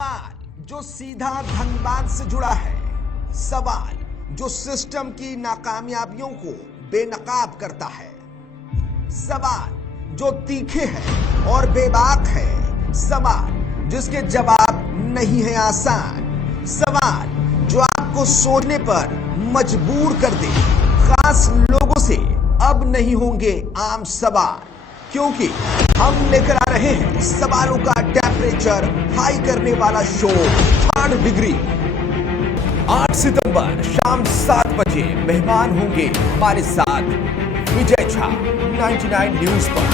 सवाल जो सीधा धनबाद से जुड़ा है, सवाल जो सिस्टम की नाकामयाबियों को बेनकाब करता है, सवाल जो तीखे है और बेबाक है, सवाल जिसके जवाब नहीं है आसान, सवाल जो आपको सोचने पर मजबूर कर दे। खास लोगों से अब नहीं होंगे आम सवाल, क्योंकि हम लेकर आ रहे हैं सवालों का टेम्परेचर हाई करने वाला शो थर्ड डिग्री। 8 सितंबर शाम 7 बजे मेहमान होंगे हमारे साथ विजय झा 99 न्यूज पर।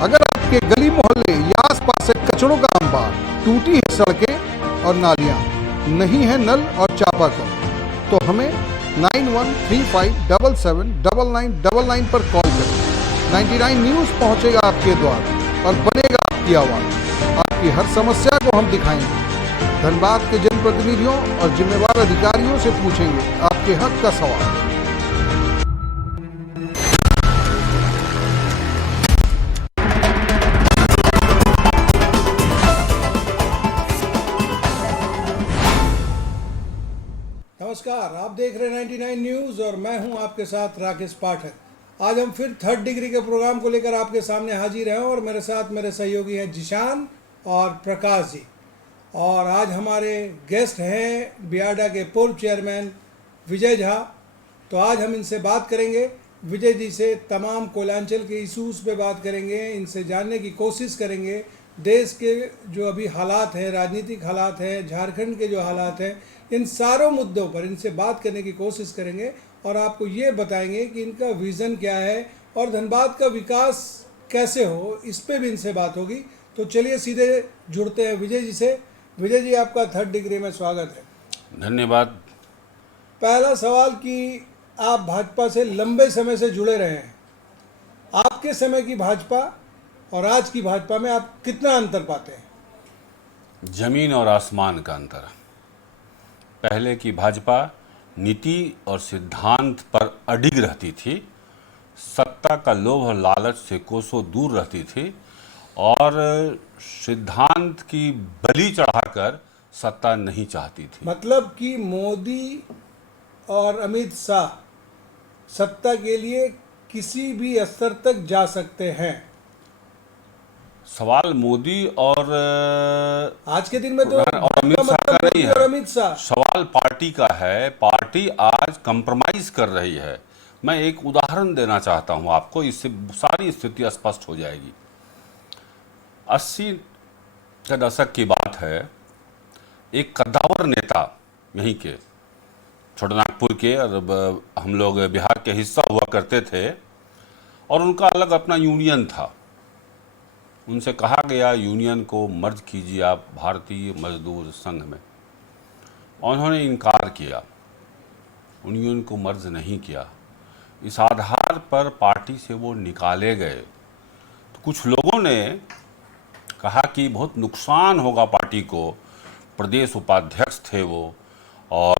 अगर आपके गली मोहल्ले या आसपास से कचड़ों का अंबार, टूटी है सड़कें और नालियां, नहीं है नल और चापाकल, तो हमें 9135779999 पर कॉल करें। 99 न्यूज पहुंचेगा आपके द्वार और बनेगा आपकी आवाज। आपकी हर समस्या को हम दिखाएंगे। धनबाद के जनप्रतिनिधियों और जिम्मेवार अधिकारियों से पूछेंगे आपके हक का सवाल। नमस्कार, आप देख रहे हैं 99 न्यूज़ और मैं हूं आपके साथ राकेश पाठक। आज हम फिर थर्ड डिग्री के प्रोग्राम को लेकर आपके सामने हाजिर हैं और मेरे साथ मेरे सहयोगी हैं जिशान और प्रकाश जी। और आज हमारे गेस्ट हैं बियाडा के पूर्व चेयरमैन विजय झा। तो आज हम इनसे बात करेंगे, विजय जी से तमाम कोयलांचल के इशूज़ पे बात करेंगे, इनसे जानने की कोशिश करेंगे देश के जो अभी हालात हैं, राजनीतिक हालात हैं, झारखंड के जो हालात हैं, इन सारों मुद्दों पर इनसे बात करने की कोशिश करेंगे और आपको ये बताएंगे कि इनका विज़न क्या है और धनबाद का विकास कैसे हो, इस पे भी इनसे बात होगी। तो चलिए सीधे जुड़ते हैं विजय जी से। विजय जी, आपका थर्ड डिग्री में स्वागत है। धन्यवाद। पहला सवाल कि आप भाजपा से लंबे समय से जुड़े रहे हैं, आपके समय की भाजपा और आज की भाजपा में आप कितना अंतर पाते हैं? जमीन और आसमान का अंतर। पहले की भाजपा नीति और सिद्धांत पर अडिग रहती थी, सत्ता का लोभ और लालच से कोसों दूर रहती थी और सिद्धांत की बलि चढ़ाकर सत्ता नहीं चाहती थी। मतलब कि मोदी और अमित शाह सत्ता के लिए किसी भी स्तर तक जा सकते हैं। सवाल मोदी और आज के दिन में तो अमित शाह का नहीं और है, अमित शाह सवाल पार्टी का है। पार्टी आज कंप्रोमाइज कर रही है। मैं एक उदाहरण देना चाहता हूं आपको, इससे सारी स्थिति स्पष्ट हो जाएगी। 80 के दशक की बात है। एक कद्दावर नेता यहीं के छोटानागपुर के, और हम लोग बिहार के हिस्सा हुआ करते थे, और उनका अलग अपना यूनियन था। उनसे कहा गया यूनियन को मर्ज कीजिए आप भारतीय मजदूर संघ में। उन्होंने इनकार किया, यूनियन को मर्ज नहीं किया। इस आधार पर पार्टी से वो निकाले गए। तो कुछ लोगों ने कहा कि बहुत नुकसान होगा पार्टी को। प्रदेश उपाध्यक्ष थे वो, और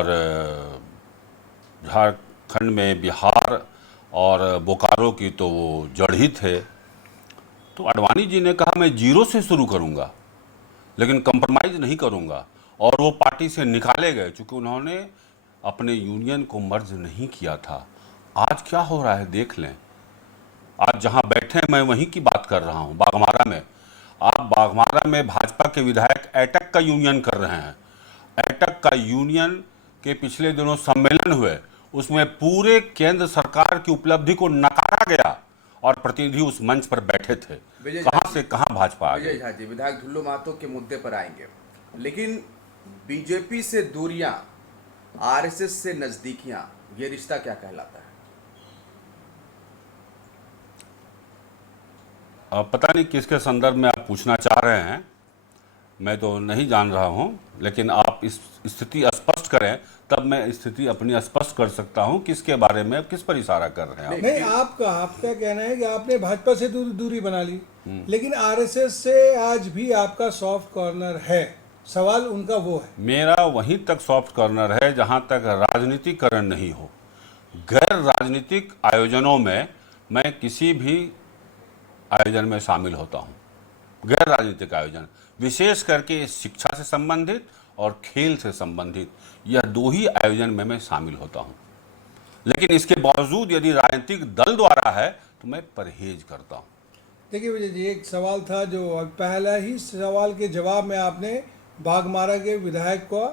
झारखंड में बिहार और बोकारो की तो वो जड़ ही थे। तो आडवाणी जी ने कहा मैं जीरो से शुरू करूंगा, लेकिन कंप्रोमाइज़ नहीं करूंगा, और वो पार्टी से निकाले गए क्योंकि उन्होंने अपने यूनियन को मर्ज नहीं किया था। आज क्या हो रहा है देख लें। आज जहां बैठे हैं मैं वहीं की बात कर रहा हूं, बाघमारा में। आप बाघमारा में भाजपा के विधायक एटक का यूनियन कर रहे हैं। एटक का यूनियन के पिछले दिनों सम्मेलन हुए, उसमें पूरे केंद्र सरकार की उपलब्धि को नकारा गया और प्रतिनिधि उस मंच पर बैठे थे। कहां से कहां भाजपा आ गई। विजय झा जी, विधायक ढुल्लू महतो के मुद्दे पर आएंगे, लेकिन बीजेपी से दूरियां, आरएसएस से नजदीकियां, ये रिश्ता क्या कहलाता है? पता नहीं किसके संदर्भ में आप पूछना चाह रहे हैं, मैं तो नहीं जान रहा हूं, लेकिन आप इस स्थिति स्पष्ट करें, तब मैं स्थिति अपनी स्पष्ट कर सकता हूं किसके बारे में, किस पर इशारा कर रहे हैं आप। नहीं, आपका कहना है कि आपने भाजपा से दूरी बना ली, लेकिन आरएसएस से आज भी आपका सॉफ्ट कॉर्नर है। सवाल उनका वो है। मेरा वहीं तक सॉफ्ट कॉर्नर है जहां तक राजनीतिकरण नहीं हो। गैर राजनीतिक आयोजनों में मैं किसी भी आयोजन में शामिल होता हूं। गैर राजनीतिक आयोजन, विशेष करके शिक्षा से संबंधित और खेल से संबंधित, यह 2 ही आयोजन में मैं शामिल होता हूं। लेकिन इसके बावजूद यदि राजनीतिक दल द्वारा है तो मैं परहेज करता हूं। देखिए विजय जी, एक सवाल था जो पहला ही सवाल के जवाब में आपने बाघमारा के विधायक का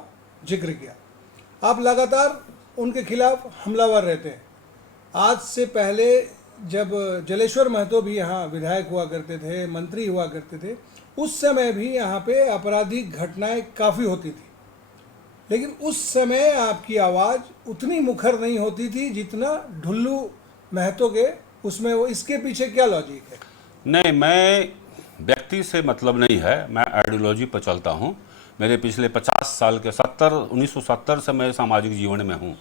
जिक्र किया। आप लगातार उनके खिलाफ हमलावर रहते हैं। आज से पहले जब जलेश्वर महतो भी यहाँ विधायक हुआ करते थे, मंत्री हुआ करते थे, उस समय भी यहाँ पे आपराधिक घटनाएं काफ़ी होती थी, लेकिन उस समय आपकी आवाज़ उतनी मुखर नहीं होती थी जितना ढुल्लू महतो के उसमें। वो इसके पीछे क्या लॉजिक है? नहीं, मैं व्यक्ति से मतलब नहीं है, मैं आइडियोलॉजी पर चलता हूँ। मेरे पिछले 50 साल के 1970 से मैं सामाजिक जीवन में हूँ।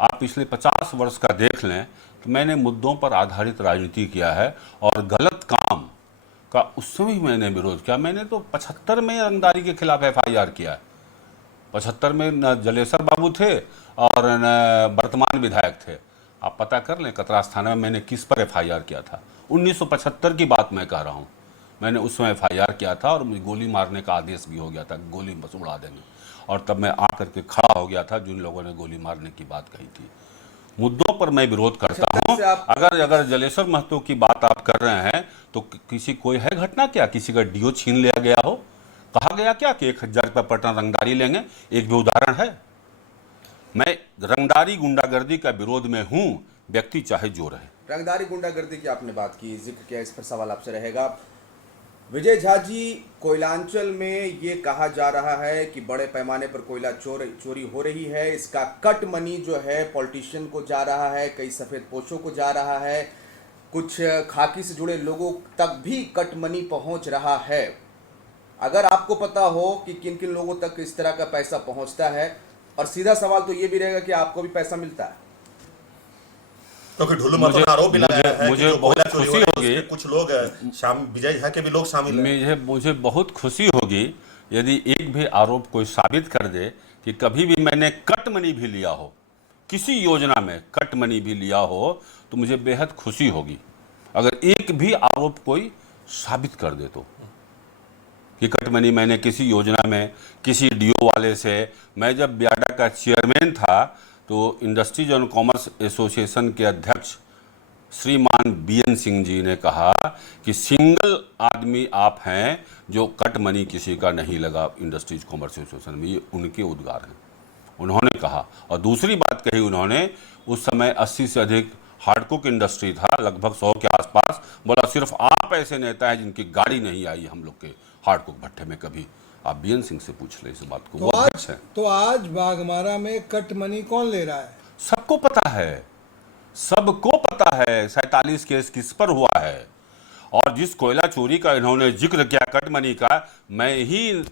आप पिछले 50 वर्ष का देख लें तो मैंने मुद्दों पर आधारित राजनीति किया है और गलत काम का उस समय ही मैंने विरोध किया। मैंने तो 75 में रंगदारी के खिलाफ FIR किया है। 75 में न जलेश्वर बाबू थे और न वर्तमान विधायक थे। आप पता कर लें कतरास थाना में मैंने किस पर FIR किया था। 1975 की बात मैं कह रहा हूँ। मैंने उस समय FIR किया था और मुझे गोली मारने का आदेश भी हो गया था, गोली बस उड़ा देंगे। और तब मैं आकर के खड़ा हो गया था जिन लोगों ने गोली मारने की बात कही थी। मुद्दों पर मैं विरोध करता हूँ। अगर जलेश्वर महतो की बात आप कर रहे हैं तो किसी कोई है घटना क्या, किसी का DO छीन लिया गया हो? कहा गया क्या कि 1000 रुपये पर टन रंगदारी लेंगे? एक भी उदाहरण है? मैं रंगदारी गुंडागर्दी का विरोध में हूँ, व्यक्ति चाहे जो रहे। रंगदारी गुंडागर्दी की आपने बात की, जिक्र किया, इस पर सवाल आपसे रहेगा। विजय झा जी, कोयलांचल में ये कहा जा रहा है कि बड़े पैमाने पर कोयला चोरी हो रही है। इसका कट मनी जो है पॉलिटिशियन को जा रहा है, कई सफ़ेद पोशों को जा रहा है, कुछ खाकी से जुड़े लोगों तक भी कट मनी पहुंच रहा है। अगर आपको पता हो कि किन किन लोगों तक इस तरह का पैसा पहुंचता है, और सीधा सवाल तो ये भी रहेगा कि आपको भी पैसा मिलता है, तो फिर ढुल्लू महतो ने आरोप भी लगाया है मुझे बहुत खुशी होगी, कुछ लोग विजय झा के भी लोग शामिल हैं। मुझे बहुत खुशी होगी यदि एक भी आरोप कोई साबित कर दे कि कभी भी मैंने कट मनी भी लिया हो, किसी योजना में कट मनी भी लिया हो, तो मुझे बेहद खुशी होगी। अगर एक भी आरोप कोई साबित कर दे तो कि कट मनी मैंने किसी योजना में किसी DO वाले से। मैं जब बियाडा का चेयरमैन था तो इंडस्ट्रीज एंड कॉमर्स एसोसिएशन के अध्यक्ष श्रीमान BN सिंह जी ने कहा कि सिंगल आदमी आप हैं जो कट मनी किसी का नहीं लगा इंडस्ट्रीज कॉमर्स एसोसिएशन में। ये उनके उद्गार हैं, उन्होंने कहा। और दूसरी बात कही उन्होंने, उस समय 80 से अधिक हार्डकोक इंडस्ट्री था, लगभग 100 के आसपास। बोला सिर्फ आप ऐसे नेता हैं जिनकी गाड़ी नहीं आई हम लोग के हार्डकोक भट्टे में कभी। आप BN सिंह से पूछ ले इस बात को, वो अध्यक्ष हैं। तो आज बाघमारा में कट मनी कौन ले रहा है? सबको पता है, सबको पता है 47 केस किस पर हुआ है। और जिस कोयला चोरी का इन्होंने जिक्र किया कट मनी का, मैं ही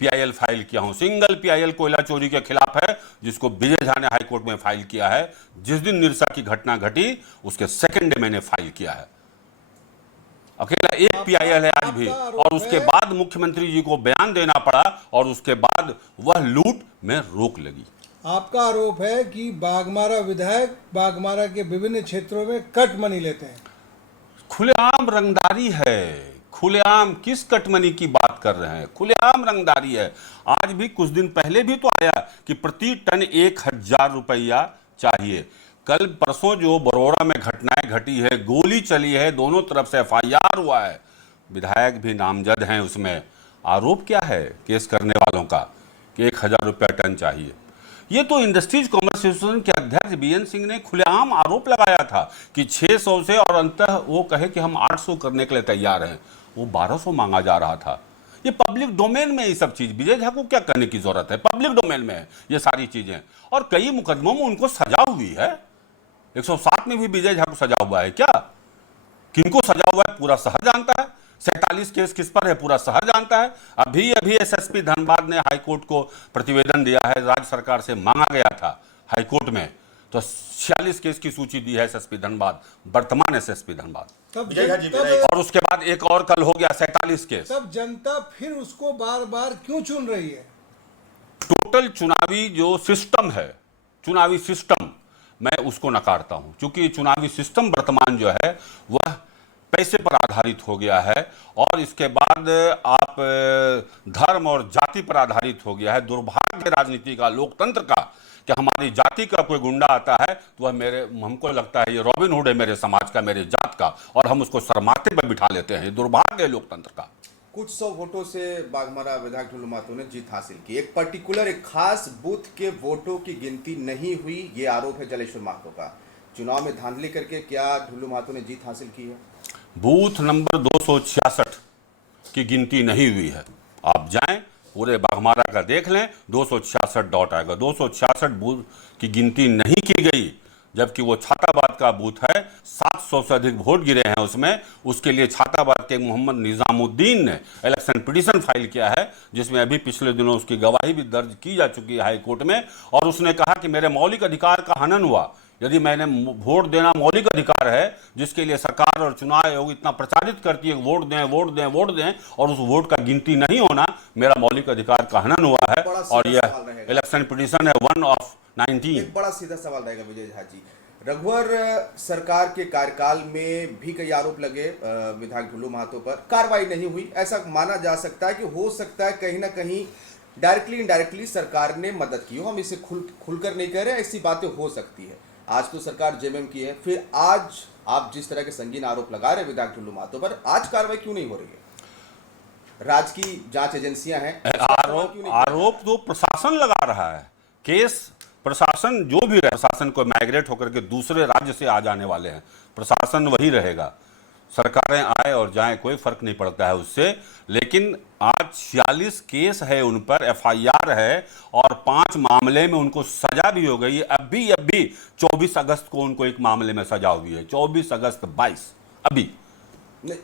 PIL फाइल किया हूं। सिंगल PIL कोयला चोरी के खिलाफ है जिसको विजय झा ने हाईकोर्ट में फाइल किया है। जिस दिन निरसा की घटना घटी उसके सेकंड डे मैंने फाइल किया है। अकेला एक PIL है आज भी, और उसके बाद मुख्यमंत्री जी को बयान देना पड़ा और उसके बाद वह लूट में रोक लगी। आपका आरोप है कि बाघमारा विधायक बाघमारा के विभिन्न क्षेत्रों में कट मनी लेते हैं। खुलेआम रंगदारी है, खुलेआम किस कट मनी की बात कर रहे हैं? खुलेआम रंगदारी है। आज भी कुछ दिन पहले भी तो आया कि प्रति टन 1000 रुपया चाहिए। कल परसों जो बरोड़ा में घटनाएं घटी है, गोली चली है, दोनों तरफ से FIR हुआ है, विधायक भी नामजद हैं उसमें। आरोप क्या है केस करने वालों का कि 1000 रुपया टन चाहिए? ये तो इंडस्ट्रीज कॉमर्स एसोसिएशन के अध्यक्ष BN सिंह ने खुलेआम आरोप लगाया था कि 600 से, और अंततः वो कहे कि हम 800 करने के लिए तैयार हैं। वो 1200 मांगा जा रहा था। ये पब्लिक डोमेन में ये सब चीज, विजय झा को क्या करने की जरूरत है? पब्लिक डोमेन में है ये सारी चीजें। और कई मुकदमों में उनको सजा हुई है। 107 में भी विजय झा को सजा हुआ है क्या? किनको सजा हुआ है पूरा शहर जानता है। 47 केस किस पर है पूरा शहर जानता है। अभी SSP धनबाद ने हाईकोर्ट को प्रतिवेदन दिया है, राज्य सरकार से मांगा गया था हाईकोर्ट में, तो 46 केस की सूची दी है SSP धनबाद, वर्तमान SSP धनबाद। और उसके बाद एक और कल हो गया 47 केस। तब जनता फिर उसको बार बार क्यों चुन रही है? टोटल चुनावी जो सिस्टम है, चुनावी सिस्टम, मैं उसको नकारता हूं। क्योंकि चुनावी सिस्टम वर्तमान जो है वह पैसे पर आधारित हो गया है और इसके बाद आप धर्म और जाति पर आधारित हो गया है। दुर्भाग्य राजनीति का, लोकतंत्र का, कि हमारी जाति का कोई गुंडा आता है तो वह हमको लगता है ये रॉबिन हुड है मेरे समाज का, मेरे जात का, और हम उसको सरमाते पर बिठा लेते हैं। दुर्भाग्य है लोकतंत्र का। कुछ 100 वोटों से बाघमारा विधायक ढुल्लू महतो ने जीत हासिल की। एक पर्टिकुलर, एक खास बूथ के वोटों की गिनती नहीं हुई, ये आरोप है जलेश्वर महतो का। चुनाव में धांधली करके क्या ढुल्लू महतो ने जीत हासिल की है? बूथ नंबर 266 की गिनती नहीं हुई है। आप जाएं पूरे बाघमारा का देख लें, 266 डॉट आएगा। 266 बूथ की गिनती नहीं की गई, जबकि वो छाताबाद का बूथ है। 700 से अधिक वोट गिरे हैं उसमें। उसके लिए छाताबाद के मोहम्मद निजामुद्दीन ने इलेक्शन पिटीशन फाइल किया है, जिसमें अभी पिछले दिनों उसकी गवाही भी दर्ज की जा चुकी है हाई कोर्ट में। और उसने कहा कि मेरे मौलिक अधिकार का हनन हुआ। यदि मैंने वोट देना मौलिक अधिकार है, जिसके लिए सरकार और चुनाव आयोग इतना प्रचारित करती है वोट दें वोट दें वोट दें, और उस वोट का गिनती नहीं होना मेरा मौलिक अधिकार का हनन हुआ है। और यह इलेक्शन पिटीशन है 1 of 19। एक बड़ा सीधा सवाल रहेगा विजय झा जी, रघुवर सरकार के कार्यकाल में भी कई आरोप लगे विधायक ढुल्लू महतो पर, कार्रवाई नहीं हुई। ऐसा माना जा सकता है कि हो सकता है कहीं ना कहीं डायरेक्टली इनडायरेक्टली सरकार ने मदद की हो। हम इसे खुलकर नहीं कह रहे, ऐसी बातें हो सकती है। आज तो सरकार जेएमएम की है, फिर आज आप जिस तरह के संगीन आरोप लगा रहे विधायक ढुल्लू महतो पर, आज कार्रवाई क्यों नहीं हो रही है? राज्य की जांच एजेंसियां हैं, आरोप तो प्रशासन लगा रहा है। केस प्रशासन जो भी रहे, प्रशासन को माइग्रेट होकर के दूसरे राज्य से आ जाने वाले हैं, प्रशासन वही रहेगा। सरकारें आए और जाएं, कोई फर्क नहीं पड़ता है उससे। लेकिन आज 46 केस है उन पर, एफआईआर है, और 5 मामले में उनको सजा भी हो गई है। अब भी 24 अगस्त को उनको एक मामले में सजा हुई है। 24 अगस्त 22 अभी नहीं,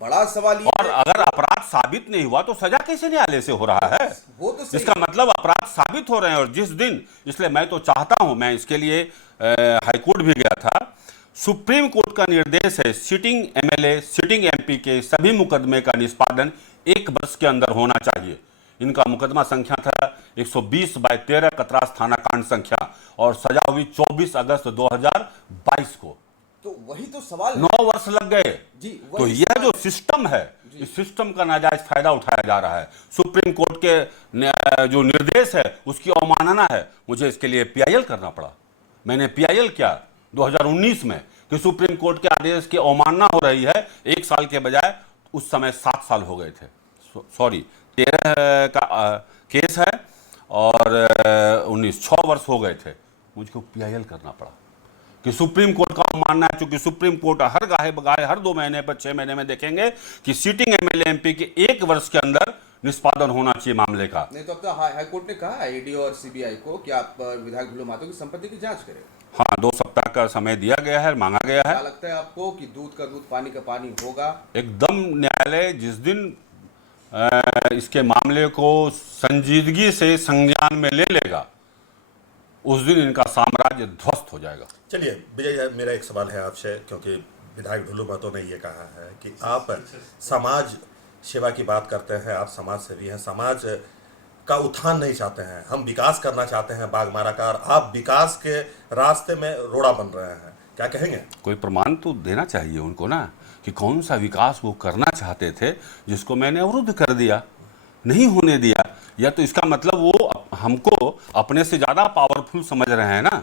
बड़ा सवाल ये और अगर अपराध साबित नहीं हुआ तो सजा कैसे न्यायालय से हो रहा है? वो तो इसका मतलब अपराध साबित हो रहे हैं। और जिस दिन, इसलिए मैं तो चाहता हूं, मैं इसके लिए हाईकोर्ट भी गया था, सुप्रीम कोर्ट का निर्देश है सिटिंग एमएलए, सिटिंग एमपी के सभी मुकदमे का निष्पादन 1 वर्ष के अंदर होना चाहिए। इनका मुकदमा संख्या था 120/13 कतरास थाना कांड संख्या, और सजा हुई 24 अगस्त 2022 को। तो वही तो सवाल 9 वर्ष लग गए जी। तो यह जो सिस्टम है, इस सिस्टम का नाजायज फायदा उठाया जा रहा है। सुप्रीम कोर्ट के जो निर्देश है उसकी अवमानना है। मुझे इसके लिए पीआईएल करना पड़ा। मैंने पीआईएल किया 2019 में कि सुप्रीम कोर्ट के आदेश की अवमानना हो रही है। 1 साल के बजाय उस समय 7 साल हो गए थे। सॉरी, 13 का केस है और 19, 6 वर्ष हो गए थे। मुझको पीआईएल करना पड़ा कि सुप्रीम कोर्ट का मानना है, क्योंकि सुप्रीम कोर्ट हर गाहे बगाहे हर 2 महीने पर 6 महीने में देखेंगे कि सिटिंग एमएलए एमपी के 1 वर्ष के अंदर निष्पादन होना चाहिए मामले का। नहीं तो अब तो हाईकोर्ट ने कहा है ईडी और सीबीआई को कि आप विधायक ढुल्लू महतो की संपत्ति की जांच करें। हाँ, 2 सप्ताह का समय दिया गया है, मांगा गया है। क्या लगता है आपको कि दूध का दूध पानी का पानी होगा? एकदम न्यायालय जिस दिन इसके मामले को संजीदगी से संज्ञान में ले लेगा, उस दिन इनका साम्राज्य ध्वस्त हो जाएगा। चलिए विजय, मेरा एक सवाल है आपसे, क्योंकि विधायक ढुल्लू महतो ने ये कहा है कि आप समाज सेवा की बात करते हैं, आप समाज सेवी हैं, समाज का उत्थान नहीं चाहते हैं, हम विकास करना चाहते हैं बाघमारा का, और आप विकास के रास्ते में रोड़ा बन रहे हैं, क्या कहेंगे? कोई प्रमाण तो देना चाहिए उनको ना, कि कौन सा विकास वो करना चाहते थे जिसको मैंने अवरुद्ध कर दिया, नहीं होने दिया। या तो इसका मतलब वो हमको अपने से ज़्यादा पावरफुल समझ रहे हैं ना।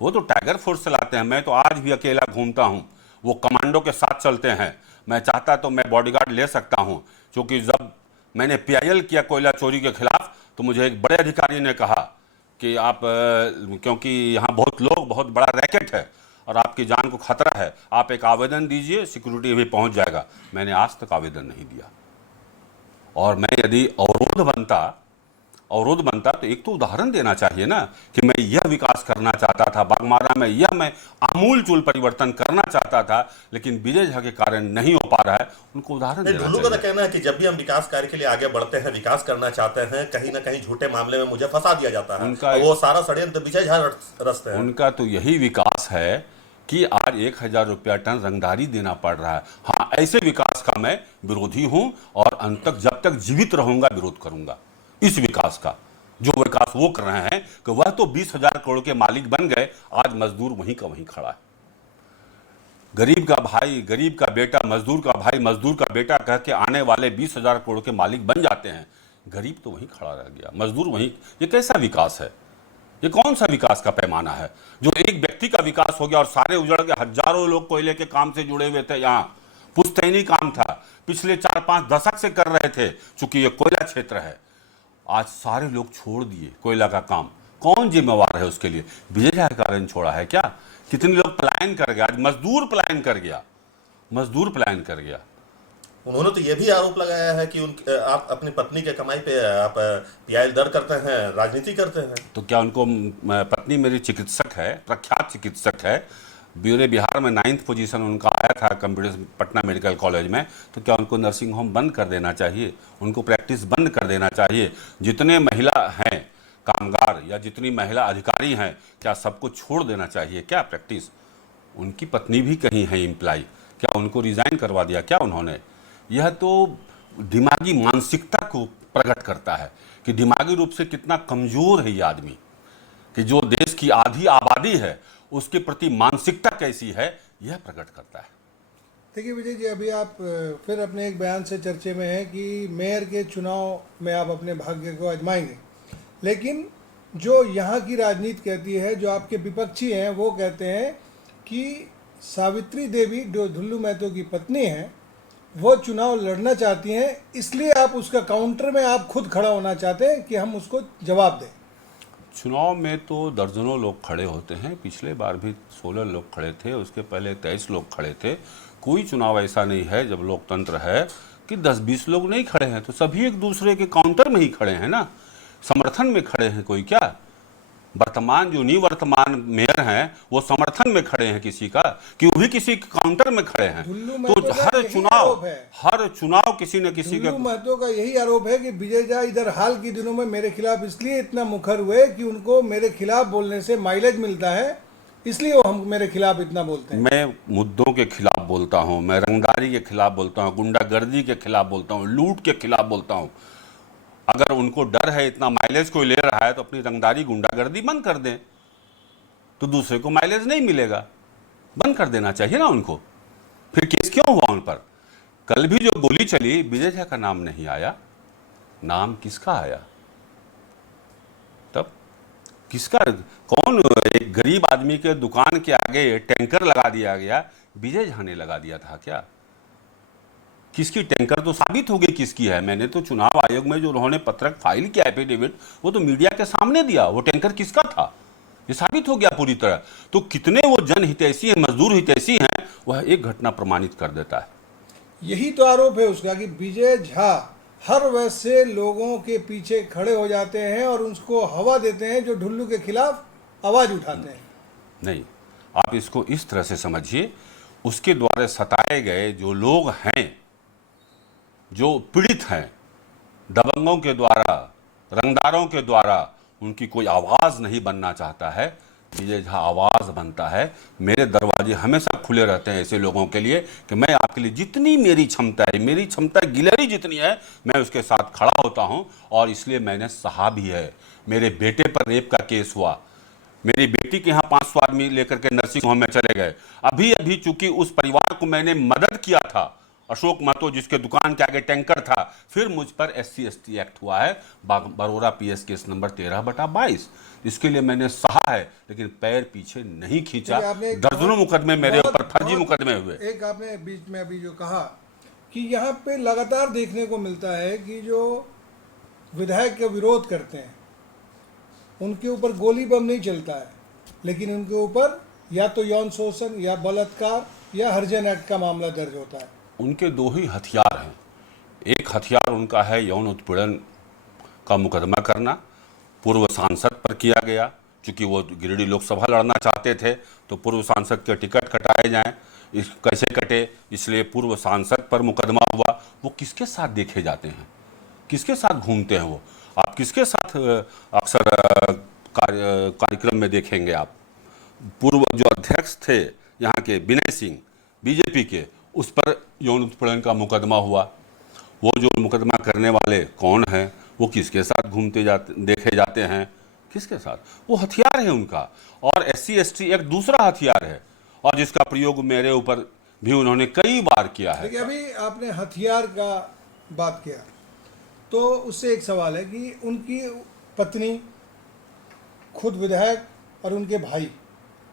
वो तो टाइगर फोर्स चलाते हैं, मैं तो आज भी अकेला घूमता हूँ, वो कमांडो के साथ चलते हैं। मैं चाहता तो मैं बॉडीगार्ड ले सकता हूँ, क्योंकि जब मैंने पीआईएल किया कोयला चोरी के खिलाफ, तो मुझे एक बड़े अधिकारी ने कहा कि आप, क्योंकि यहाँ बहुत लोग, बहुत बड़ा रैकेट है और आपकी जान को खतरा है, आप एक आवेदन दीजिए, सिक्योरिटी भी पहुँच जाएगा। मैंने आज तक आवेदन नहीं दिया। और मैं यदि अवरोध बनता तो एक तो उदाहरण देना चाहिए ना, कि मैं यह विकास करना चाहता था बाघमारा में, यह मैं आमूल चूल परिवर्तन करना चाहता था, लेकिन विजय झा के कारण नहीं हो पा रहा है। उनको उदाहरण देना चाहिए। ढुल्लू का कहना है कि जब भी हम विकास कार्य के लिए आगे बढ़ते हैं, विकास करना चाहते हैं, कहीं ना कहीं झूठे मामले में मुझे फंसा दिया जाता है। उनका वो सारा षड्यंत्र विजय झा रचते हैं। उनका तो यही विकास है कि आज 1000 रुपया टन रंगदारी देना पड़ रहा है। हाँ, ऐसे विकास का मैं विरोधी हूं और अंत तक, जब तक जीवित रहूंगा, विरोध करूंगा इस विकास का। जो विकास वो कर रहे हैं कि वह तो 20,000 करोड़ के मालिक बन गए, आज मजदूर वहीं का वहीं खड़ा है। गरीब का भाई, गरीब का बेटा, मजदूर का भाई, मजदूर का बेटा कह के आने वाले 20,000 करोड़ के मालिक बन जाते हैं। गरीब तो वहीं खड़ा रह गया, मजदूर वहीं। ये कैसा विकास है? ये कौन सा विकास का पैमाना है जो एक व्यक्ति का विकास हो गया और सारे उजड़ के? हजारों लोग कोयले के काम से जुड़े हुए थे, यहाँ पुश्तैनी काम था, पिछले 4-5 दशक से कर रहे थे, चूंकि ये कोयला क्षेत्र है। आज सारे लोग छोड़ दिए कोयला का काम। कौन जिम्मेवार है उसके लिए? विजय झा के कारण छोड़ा है क्या? कितने लोग पलायन कर गया? आज मजदूर पलायन कर गया, मजदूर पलायन कर गया। उन्होंने तो ये भी आरोप लगाया है कि आप अपनी पत्नी के कमाई पे आप पियाज दर करते हैं, राजनीति करते हैं। तो क्या उनको, पत्नी मेरी चिकित्सक है, प्रख्यात चिकित्सक है, ब्यूरो बिहार में 9th पोजीशन उनका आया था कंप्यूटर पटना मेडिकल कॉलेज में, तो क्या उनको नर्सिंग होम बंद कर देना चाहिए? उनको प्रैक्टिस बंद कर देना चाहिए? जितने महिला हैं कामगार या जितनी महिला अधिकारी हैं, क्या सबको छोड़ देना चाहिए क्या प्रैक्टिस? उनकी पत्नी भी कहीं है एम्प्लॉय, क्या उनको रिजाइन करवा दिया क्या उन्होंने? यह तो दिमागी मानसिकता को प्रकट करता है कि दिमागी रूप से कितना कमजोर है ये आदमी, कि जो देश की आधी आबादी है उसके प्रति मानसिकता कैसी है, यह प्रकट करता है। देखिए विजय जी, अभी आप फिर अपने एक बयान से चर्चे में हैं कि मेयर के चुनाव में आप अपने भाग्य को आजमाएंगे, लेकिन जो यहाँ की राजनीति कहती है, जो आपके विपक्षी हैं वो कहते हैं कि सावित्री देवी जो ढुल्लू महतो की पत्नी हैं वो चुनाव लड़ना चाहती हैं, इसलिए आप उसका काउंटर में आप खुद खड़ा होना चाहते हैं कि हम उसको जवाब दें। चुनाव में तो दर्जनों लोग खड़े होते हैं, पिछले बार भी 16 लोग खड़े थे, उसके पहले 23 लोग खड़े थे। कोई चुनाव ऐसा नहीं है जब लोकतंत्र है कि 10-20 लोग नहीं खड़े हैं, तो सभी एक दूसरे के काउंटर में ही खड़े हैं ना, समर्थन में खड़े हैं। कोई क्या वर्तमान जो निवर्तमान मेयर हैं वो समर्थन में खड़े हैं किसी का, कि वो भी किसी काउंटर में खड़े हैं? तो हर चुनाव किसी न किसी ढुल्लू महतो का यही आरोप है कि विजय झा इधर हाल के दिनों में मेरे खिलाफ इसलिए इतना मुखर हुए कि उनको मेरे खिलाफ बोलने से माइलेज मिलता है, इसलिए वो हम मेरे खिलाफ इतना बोलते हैं। मैं मुद्दों के खिलाफ बोलता हूँ, मैं रंगदारी के खिलाफ बोलता हूँ, गुंडागर्दी के खिलाफ बोलता हूँ, लूट के खिलाफ बोलता हूँ। अगर उनको डर है, इतना माइलेज कोई ले रहा है, तो अपनी रंगदारी गुंडागर्दी बंद कर दें, तो दूसरे को माइलेज नहीं मिलेगा। बंद कर देना चाहिए ना उनको। फिर केस क्यों हुआ उन पर? कल भी जो गोली चली, विजय झा का नाम नहीं आया, नाम किसका आया? तब किसका? कौन? एक गरीब आदमी के दुकान के आगे टैंकर लगा दिया गया, विजय झा ने लगा दिया था क्या? किसकी टैंकर? तो साबित हो गई किसकी है। मैंने तो चुनाव आयोग में जो उन्होंने पत्रक फाइल किया एफिडेविट, वो तो मीडिया के सामने दिया, वो टैंकर किसका था ये साबित हो गया पूरी तरह। तो कितने वो जनहितैषी हैं, मजदूर हितैषी हैं, वह एक घटना प्रमाणित कर देता है। यही तो आरोप है उसका कि विजय झा हर वैसे लोगों के पीछे खड़े हो जाते हैं और उसको हवा देते हैं जो ढुल्लू के खिलाफ आवाज उठाते हैं। नहीं, आप इसको इस तरह से समझिए, उसके द्वारा सताए गए जो लोग हैं, जो पीड़ित हैं दबंगों के द्वारा, रंगदारों के द्वारा, उनकी कोई आवाज़ नहीं बनना चाहता है। विजय झा आवाज़ बनता है। मेरे दरवाजे हमेशा खुले रहते हैं ऐसे लोगों के लिए कि मैं आपके लिए जितनी मेरी क्षमता है, मेरी क्षमता गिलहरी जितनी है, मैं उसके साथ खड़ा होता हूं। और इसलिए मैंने सहा भी है। मेरे बेटे पर रेप का केस हुआ, मेरी बेटी के यहाँ 500 आदमी लेकर के नर्सिंग होम में चले गए। अभी अभी चूंकि उस परिवार को मैंने मदद किया था, अशोक महतो जिसके दुकान के आगे टैंकर था, फिर मुझ पर SC/ST एक्ट हुआ है, बरोरा PS केस नंबर 13/22। इसके लिए मैंने सहा है, लेकिन पैर पीछे नहीं खींचा। दर्जनों मुकदमे मेरे ऊपर, फर्जी मुकदमे हुए। एक आपने बीच में अभी जो कहा कि यहाँ पे लगातार देखने को मिलता है कि जो विधायक का विरोध करते हैं उनके ऊपर गोली बम नहीं चलता है, लेकिन उनके ऊपर या तो यौन शोषण या बलात्कार या हरिजन एक्ट का मामला दर्ज होता है। उनके दो ही हथियार हैं। एक हथियार उनका है यौन उत्पीड़न का मुकदमा करना, पूर्व सांसद पर किया गया, चूँकि वो गिरिडीह लोकसभा लड़ना चाहते थे तो पूर्व सांसद के टिकट कटाए जाएं, इस कैसे कटे, इसलिए पूर्व सांसद पर मुकदमा हुआ। वो किसके साथ देखे जाते हैं, किसके साथ घूमते हैं वो? आप किसके साथ अक्सर कार्यक्रम में देखेंगे आप? पूर्व जो अध्यक्ष थे यहाँ के विनय सिंह बीजेपी के, उस पर यौन उत्पीड़न का मुकदमा हुआ। वो जो मुकदमा करने वाले कौन हैं, वो किसके साथ घूमते जाते देखे जाते हैं, किसके साथ? वो हथियार है उनका। और SC/ST एक्ट दूसरा हथियार है। और जिसका प्रयोग मेरे ऊपर भी उन्होंने कई बार किया है। देखिए, अभी आपने हथियार का बात किया, तो उससे एक सवाल है कि उनकी पत्नी, खुद विधायक और उनके भाई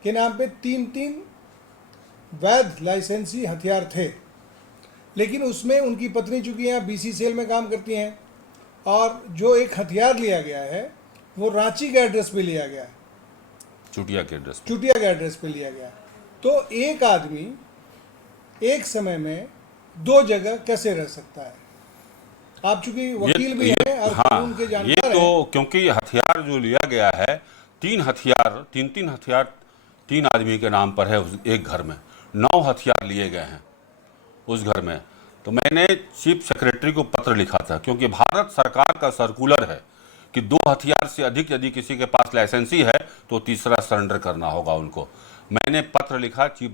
के नाम पे 3 वैध लाइसेंसी हथियार थे, लेकिन उसमें उनकी पत्नी चूंकि यहाँ BC सेल में काम करती हैं, और जो एक हथियार लिया गया है वो रांची के एड्रेस पे लिया गया है, चुटिया के एड्रेस पे। चुटिया के एड्रेस पे लिया गया। तो एक आदमी एक समय में 2 जगह कैसे रह सकता है? आप चूंकि वकील भी हैं और कानून के ये जानकार तो हैं। क्योंकि हथियार जो लिया गया है, 3 हथियार 3 आदमी के नाम पर है एक घर में, 9 हथियार लिए गए हैं उस घर में। तो मैंने चीफ सेक्रेटरी को पत्र लिखा था, क्योंकि भारत सरकार का सर्कुलर है कि 2 हथियार से अधिक यदि किसी के पास लाइसेंसी है तो तीसरा सरेंडर करना होगा उनको। मैंने पत्र लिखा चीफ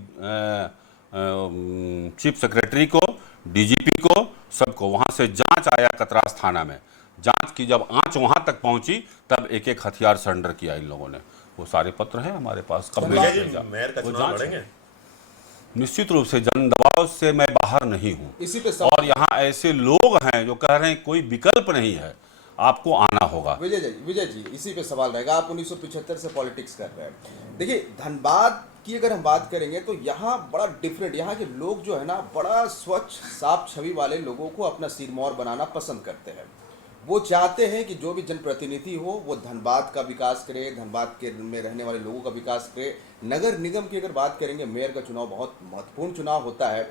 सेक्रेटरी को, DGP को, सबको। वहाँ से जांच आया कतरास थाना में, जांच की जब आंच वहाँ तक पहुँची तब एक हथियार सरेंडर किया इन लोगों ने। वो सारे पत्र हैं हमारे पास। कब विजय जी, मेयर का चुनाव लड़ेंगे? निश्चित रूप से जन दबाव से मैं बाहर नहीं हूँ, इसी पे और यहाँ ऐसे लोग हैं जो कह रहे हैं कोई विकल्प नहीं है, आपको आना होगा। विजय जी, इसी पे सवाल रहेगा। आप 1975 से पॉलिटिक्स कर रहे हैं। देखिए, धनबाद की अगर हम बात करेंगे तो यहाँ बड़ा डिफरेंट, यहाँ के लोग जो है ना, बड़ा स्वच्छ साफ छवि वाले लोगों को अपना सिरमौर बनाना पसंद करते हैं। वो चाहते हैं कि जो भी जनप्रतिनिधि हो वो धनबाद का विकास करे, धनबाद के में रहने वाले लोगों का विकास करे। नगर निगम की अगर बात करेंगे, मेयर का चुनाव बहुत महत्वपूर्ण चुनाव होता है।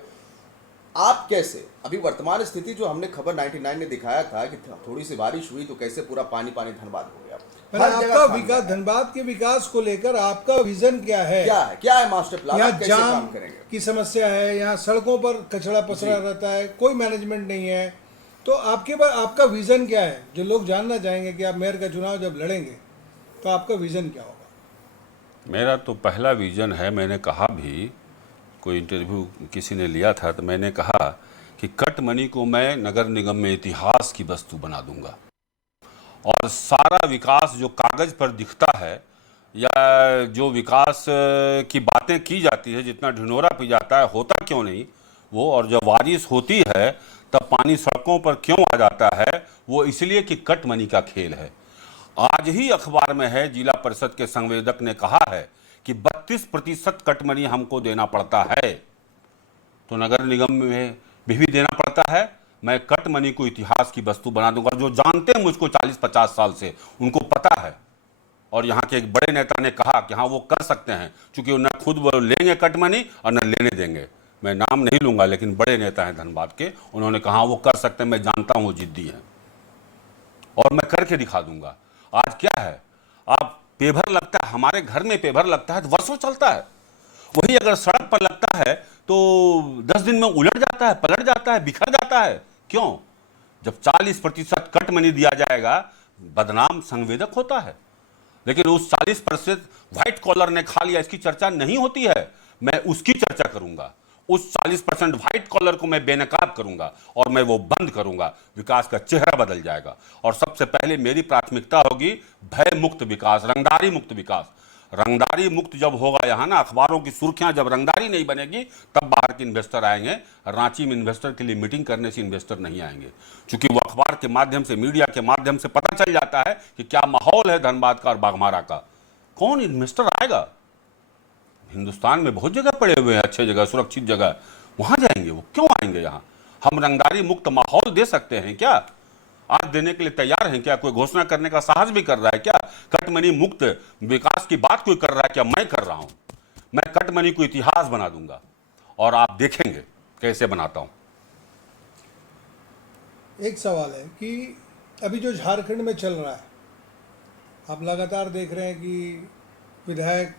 आप कैसे, अभी वर्तमान स्थिति जो हमने खबर 99 ने दिखाया था कि थोड़ी सी बारिश हुई तो कैसे पूरा पानी धनबाद हो गया। आपका विकास, धनबाद के विकास को लेकर आपका विजन क्या है? क्या है मास्टर प्लान? यहाँ कैसे जाम काम करेंगे? की समस्या है, यहाँ सड़कों पर कचरा पसरा रहता है, कोई मैनेजमेंट नहीं है। तो आपका विजन क्या है? जो लोग जानना चाहेंगे कि आप मेयर का चुनाव जब लड़ेंगे तो आपका विजन क्या होगा? मेरा तो पहला विजन है, मैंने कहा भी, कोई इंटरव्यू किसी ने लिया था तो मैंने कहा कि कटमनी को मैं नगर निगम में इतिहास की वस्तु बना दूंगा, और सारा विकास जो कागज पर दिखता है या जो विकास की बातें की जाती है, जितना ढिंढोरा पी जाता है, होता क्यों नहीं वो, और जब बारिश होती है तब पानी सड़कों पर क्यों आ जाता है, वो इसलिए कि कटमनी का खेल है। आज ही अखबार में है, जिला परिषद के संवेदक ने कहा है कि 32% कटमनी हमको देना पड़ता है, तो नगर निगम में भी देना पड़ता है। मैं कटमनी को इतिहास की वस्तु बना दूंगा। जो जानते हैं मुझको 40-50 साल से, उनको पता है। और यहाँ के एक बड़े नेता ने कहा कि हाँ वो कर सकते हैं, क्योंकि न खुद वो लेंगे कटमनी और न लेने देंगे। मैं नाम नहीं लूंगा, लेकिन बड़े नेता हैं धनबाद के, उन्होंने कहा वो कर सकते हैं, मैं जानता हूँ वो जिद्दी हैं और मैं करके दिखा दूंगा। आज क्या है, आप पेवर लगता है, हमारे घर में पेवर लगता है तो वर्षों चलता है, वही अगर सड़क पर लगता है तो 10 दिन में उलट जाता है, पलट जाता है, बिखर जाता है। क्यों? जब 40% कट मनी दिया जाएगा, बदनाम संवेदक होता है, लेकिन उस 40% व्हाइट कॉलर ने खा लिया, इसकी चर्चा नहीं होती है। मैं उसकी चर्चा करूंगा, उस 40% व्हाइट कॉलर को मैं बेनकाब करूंगा और मैं वो बंद करूंगा। विकास का चेहरा बदल जाएगा, और सबसे पहले मेरी प्राथमिकता होगी भय मुक्त विकास, रंगदारी मुक्त विकास। रंगदारी मुक्त जब होगा यहाँ ना, अखबारों की सुर्खियां जब रंगदारी नहीं बनेगी, तब बाहर के इन्वेस्टर आएंगे। रांची में इन्वेस्टर के लिए मीटिंग करने से इन्वेस्टर नहीं आएंगे, क्योंकि वो अखबार के माध्यम से, मीडिया के माध्यम से पता चल जाता है कि क्या माहौल है धनबाद का और बाघमारा का। कौन इन्वेस्टर आएगा? हिंदुस्तान में बहुत जगह पड़े हुए हैं, अच्छे जगह, सुरक्षित जगह, वहां जाएंगे वो, क्यों आएंगे यहाँ? हम रंगदारी मुक्त माहौल दे सकते हैं क्या? आज देने के लिए तैयार हैं क्या? कोई घोषणा करने का साहस भी कर रहा है क्या? कटमनी मुक्त विकास की बात कोई कर रहा है क्या? मैं कर रहा हूं। मैं कटमनी को इतिहास बना दूंगा और आप देखेंगे कैसे बनाता हूं। एक सवाल है कि अभी जो झारखंड में चल रहा है, आप लगातार देख रहे हैं कि विधायक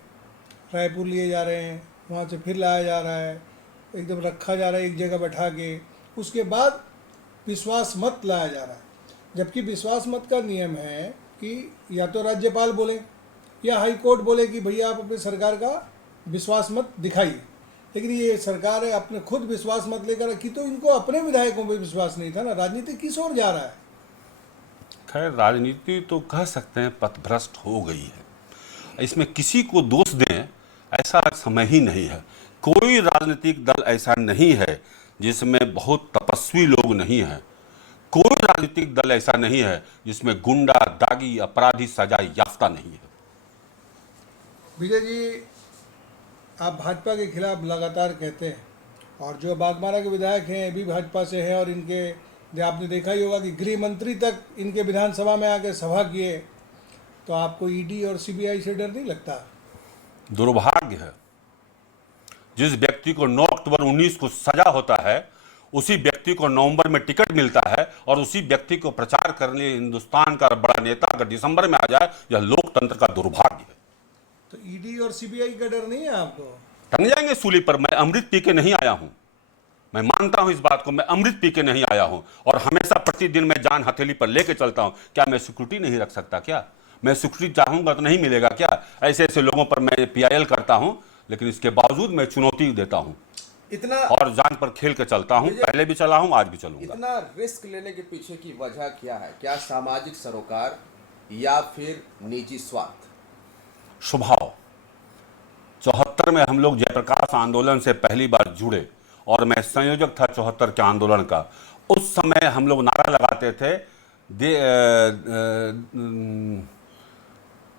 रायपुर लिए जा रहे हैं, वहाँ से फिर लाया जा रहा है, एकदम रखा जा रहा है एक जगह बैठा के, उसके बाद विश्वास मत लाया जा रहा है। जबकि विश्वास मत का नियम है कि या तो राज्यपाल बोले या हाई कोर्ट बोले कि भैया आप अपनी सरकार का विश्वास मत दिखाइए, लेकिन ये सरकार है अपने खुद विश्वास मत लेकर रखी, तो इनको अपने विधायकों पर विश्वास नहीं था ना। राजनीति किस ओर जा रहा है? खैर, राजनीति तो कह सकते हैं पथभ्रष्ट हो गई है, इसमें किसी को दोष दें ऐसा समय ही नहीं है। कोई राजनीतिक दल ऐसा नहीं है जिसमें बहुत तपस्वी लोग नहीं हैं। कोई राजनीतिक दल ऐसा नहीं है जिसमें गुंडा, दागी, अपराधी, सजा याफ्ता नहीं है। विजय जी, आप भाजपा के खिलाफ लगातार कहते हैं, और जो बागमारा के विधायक हैं ये भी भाजपा से हैं, और इनके आपने देखा ही होगा कि गृह मंत्री तक इनके विधानसभा में आके सभा किए। तो आपको ईडी और सीबीआई से डर नहीं लगता? दुर्भाग्य है, जिस व्यक्ति को 9 अक्टूबर 19 को सजा होता है उसी व्यक्ति को नवंबर में टिकट मिलता है, और उसी व्यक्ति को प्रचार करने हिंदुस्तान का बड़ा नेता अगर दिसंबर में आ जाए, यह लोकतंत्र का दुर्भाग्य है। तो ईडी और सीबीआई का डर नहीं है आपको? टंग जाएंगे सूली पर। मैं अमृत पी के नहीं आया हूं, मैं मानता हूं इस बात को। मैं अमृत पी के नहीं आया हूं, और हमेशा प्रतिदिन मैं जान हथेली पर लेके चलता हूं। क्या मैं सिक्योरिटी नहीं रख सकता? क्या मैं सिक्योरिटी चाहूंगा तो नहीं मिलेगा क्या? ऐसे ऐसे लोगों पर मैं पीआईएल करता हूं, लेकिन इसके बावजूद मैं चुनौती देता हूं इतना और जान पर खेल के चलता हूं। पहले भी चला हूं, आज भी चलूंगा। इतना रिस्क लेने के पीछे की वजह क्या है? क्या सामाजिक सरोकार या फिर निजी स्वार्थ? स्वभाव। 74 में हम लोग जयप्रकाश आंदोलन से पहली बार जुड़े, और मैं संयोजक था 74 के आंदोलन का। उस समय हम लोग नारा लगाते थे,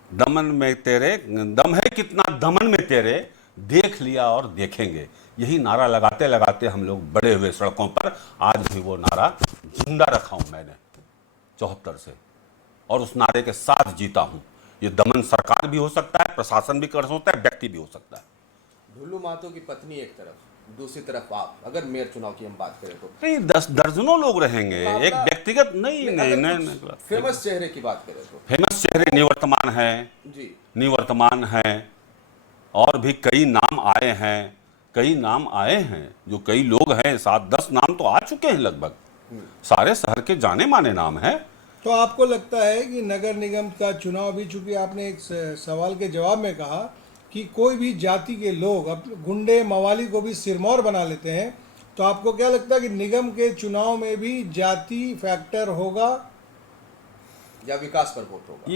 दमन में तेरे दम है कितना, दमन में तेरे, देख लिया और देखेंगे। यही नारा लगाते लगाते हम लोग बड़े हुए सड़कों पर। आज भी वो नारा जिंदा रखा हूं मैंने 74 से, और उस नारे के साथ जीता हूं। ये दमन सरकार भी हो सकता है, प्रशासन भी कर सकता है, व्यक्ति भी हो सकता है। ढुल्लू महतो की पत्नी एक तरफ, दूसरी तरफ आप, अगर मेयर चुनाव की हम बात करें तो नहीं, 10 दर्जनों लोग रहेंगे, एक व्यक्तिगत नहीं। फेमस चेहरे की बात करें तो फेमस चेहरे निवर्तमान हैं जी, निवर्तमान हैं, और भी कई नाम आए हैं, कई नाम आए हैं। जो कई लोग हैं, 7-10 नाम तो आ चुके हैं लगभग, सारे शहर के जाने माने नाम हैं। तो आपको लगता है कि नगर निगम का चुनाव भी, चूंकि आपने एक सवाल के जवाब में कहा कि कोई भी जाति के लोग अब गुंडे मवाली को भी सिरमौर बना लेते हैं, तो आपको क्या लगता है कि निगम के चुनाव में भी जाति फैक्टर होगा या विकास पर वोट होगा?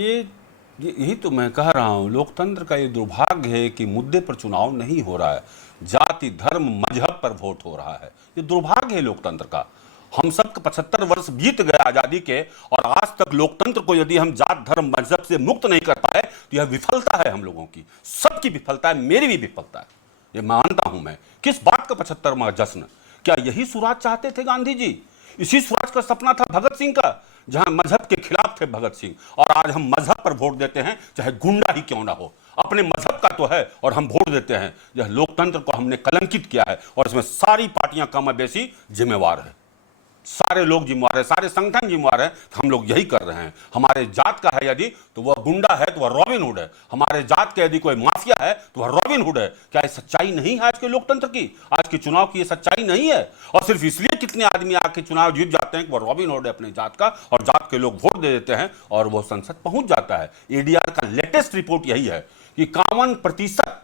यही तो मैं कह रहा हूं, लोकतंत्र का ये दुर्भाग्य है कि मुद्दे पर चुनाव नहीं हो रहा है, जाति, धर्म, मजहब पर वोट हो रहा है। ये दुर्भाग्य है लोकतंत्र का। हम सब 75 वर्ष बीत गए आजादी के, और आज तक लोकतंत्र को यदि हम जात, धर्म, मजहब से मुक्त नहीं कर पाए तो यह विफलता है हम लोगों की, सबकी विफलता है, मेरी भी विफलता है, ये मानता हूं मैं। किस बात का 75वां जश्न? क्या यही स्वराज चाहते थे गांधी जी? इसी स्वराज का सपना था भगत सिंह का, जहां मजहब के खिलाफ थे भगत सिंह, और आज हम मजहब पर वोट देते हैं, चाहे गुंडा ही क्यों ना हो, अपने मजहब का तो है और हम वोट देते हैं। यह लोकतंत्र को हमने कलंकित किया है, और इसमें सारी पार्टियां कम बेशी जिम्मेवार है, सारे लोग जिम्मेवार है, सारे संगठन जिम्मेवार है। हम लोग यही कर रहे हैं। हमारे जात का है यदि तो वह गुंडा है, तो वह रॉबिन हुड है। हमारे जात का यदि कोई माफिया है तो वह रॉबिन हुड है। क्या ये सच्चाई नहीं है आज के लोकतंत्र की? आज के चुनाव की ये सच्चाई नहीं है? और सिर्फ इसलिए कितने आदमी आके चुनाव जीत जाते हैं कि वह रॉबिन हुड है अपने जात का, और जात के लोग वोट दे देते हैं और वो संसद पहुंच जाता है। एडीआर का लेटेस्ट रिपोर्ट यही है कि 51%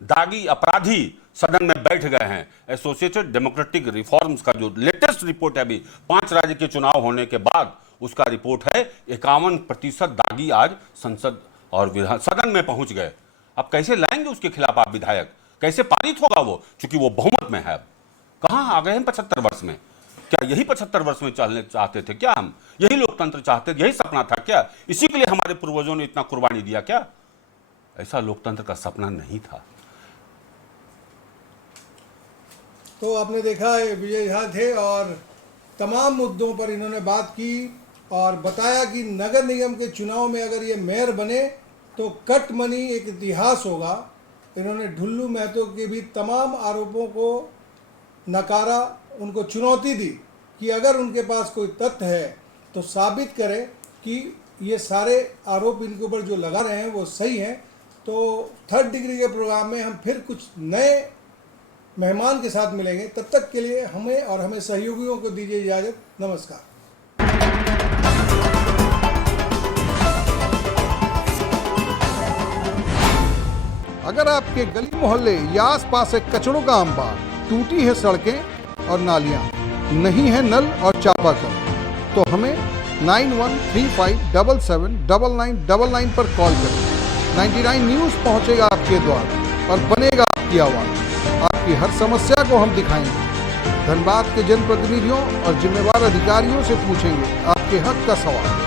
दागी अपराधी सदन में बैठ गए हैं। एसोसिएटेड डेमोक्रेटिक रिफॉर्म्स का जो लेटेस्ट रिपोर्ट है, अभी 5 राज्य के चुनाव होने के बाद उसका रिपोर्ट है, 51% दागी आज संसद और विधान सदन में पहुंच गए। अब कैसे लाएंगे उसके खिलाफ आप विधायक? कैसे पारित होगा वो? क्योंकि वो बहुमत में है। अब कहां आ गए हैं 75 वर्ष में? क्या यही 75 वर्ष में चलने चाहते थे क्या? हम यही लोकतंत्र चाहते थे, यही सपना था क्या? इसी के लिए हमारे पूर्वजों ने इतना कुर्बानी दिया क्या? ऐसा लोकतंत्र का सपना नहीं था। तो आपने देखा है विजय झा थे, और तमाम मुद्दों पर इन्होंने बात की और बताया कि नगर निगम के चुनाव में अगर ये मेयर बने तो कट मनी एक इतिहास होगा। इन्होंने ढुल्लू महतो के भी तमाम आरोपों को नकारा, उनको चुनौती दी कि अगर उनके पास कोई तथ्य है तो साबित करें कि ये सारे आरोप इनके ऊपर जो लगा रहे हैं वो सही हैं। तो थर्ड डिग्री के प्रोग्राम में हम फिर कुछ नए मेहमान के साथ मिलेंगे। तब तक के लिए हमें और हमें सहयोगियों को दीजिए इजाज़त। नमस्कार। अगर आपके गली मोहल्ले या आसपास एक कचड़ों का अंबार, टूटी है सड़कें और नालियां, नहीं है नल और चापाकल, तो हमें 9135779999 पर कॉल करें। 99 न्यूज़ पहुंचेगा आपके द्वार पर बनेगा आपकी आवाज। आपकी हर समस्या को हम दिखाएंगे। धनबाद के जनप्रतिनिधियों और जिम्मेवार अधिकारियों से पूछेंगे आपके हक का सवाल।